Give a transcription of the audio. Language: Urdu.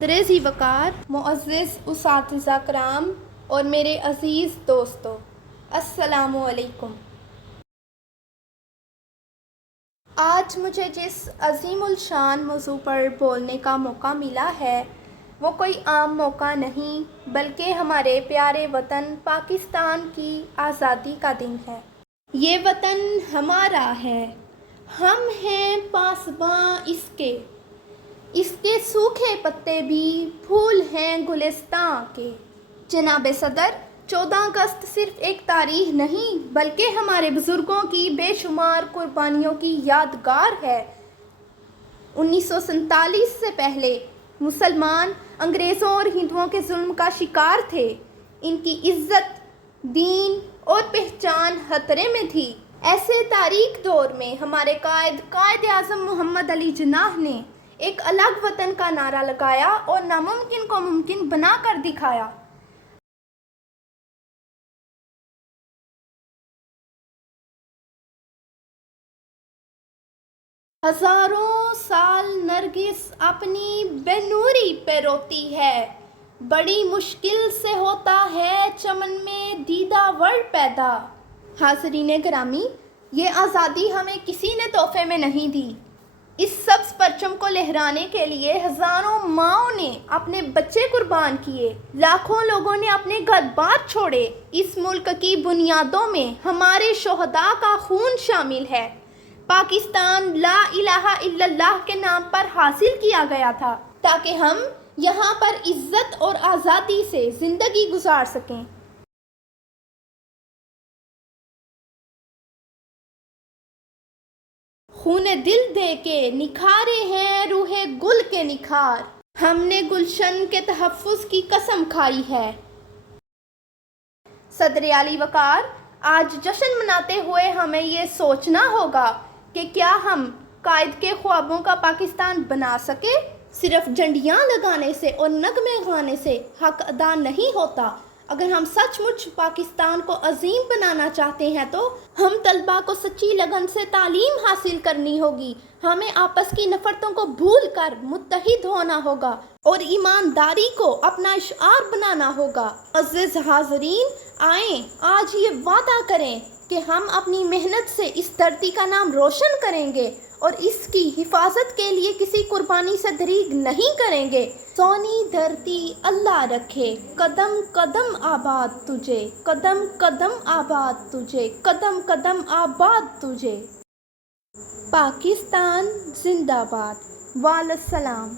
درزی وقار، معزز اساتذہ کرام اور میرے عزیز دوستو، السلام علیکم۔ آج مجھے جس عظیم الشان موضوع پر بولنے کا موقع ملا ہے وہ کوئی عام موقع نہیں بلکہ ہمارے پیارے وطن پاکستان کی آزادی کا دن ہے۔ یہ وطن ہمارا ہے، ہم ہیں پاسباں اس کے سوکھے پتے بھی پھول ہیں گلستاں کے۔ جناب صدر، 14 اگست صرف ایک تاریخ نہیں بلکہ ہمارے بزرگوں کی بے شمار قربانیوں کی یادگار ہے۔ 1947 سے پہلے مسلمان انگریزوں اور ہندوؤں کے ظلم کا شکار تھے، ان کی عزت، دین اور پہچان خطرے میں تھی۔ ایسے تاریک دور میں ہمارے قائد اعظم محمد علی جناح نے ایک الگ وطن کا نعرہ لگایا اور ناممکن کو ممکن بنا کر دکھایا۔ ہزاروں سال نرگس اپنی بے نوری پہ روتی ہے، بڑی مشکل سے ہوتا ہے چمن میں دیدہ ور پیدا۔ حاضرین گرامی، یہ آزادی ہمیں کسی نے تحفے میں نہیں دی۔ اس سبز پرچم کو لہرانے کے لیے ہزاروں ماؤں نے اپنے بچے قربان کیے، لاکھوں لوگوں نے اپنے گھر بار چھوڑے۔ اس ملک کی بنیادوں میں ہمارے شہداء کا خون شامل ہے۔ پاکستان لا الہ الا اللہ کے نام پر حاصل کیا گیا تھا تاکہ ہم یہاں پر عزت اور آزادی سے زندگی گزار سکیں۔ خون دل دے کے نکھارے ہیں روح گل کے نکھار، ہم نے گلشن کے تحفظ کی قسم کھائی ہے۔ صدر اعلی وقار، آج جشن مناتے ہوئے ہمیں یہ سوچنا ہوگا کہ کیا ہم قائد کے خوابوں کا پاکستان بنا سکے؟ صرف جھنڈیاں لگانے سے اور نغمے گانے سے حق ادا نہیں ہوتا۔ اگر ہم سچ مچ پاکستان کو عظیم بنانا چاہتے ہیں تو ہم طلباء کو سچی لگن سے تعلیم حاصل کرنی ہوگی، ہمیں آپس کی نفرتوں کو بھول کر متحد ہونا ہوگا اور ایمانداری کو اپنا شعار بنانا ہوگا۔ عزیز حاضرین، آئیں آج یہ وعدہ کریں کہ ہم اپنی محنت سے اس دھرتی کا نام روشن کریں گے اور اس کی حفاظت کے لیے کسی قربانی سے دریغ نہیں کریں گے۔ سونی دھرتی اللہ رکھے، قدم قدم آباد تجھے، قدم قدم آباد تجھے، قدم قدم آباد تجھے۔ پاکستان زندہ باد۔ والسلام۔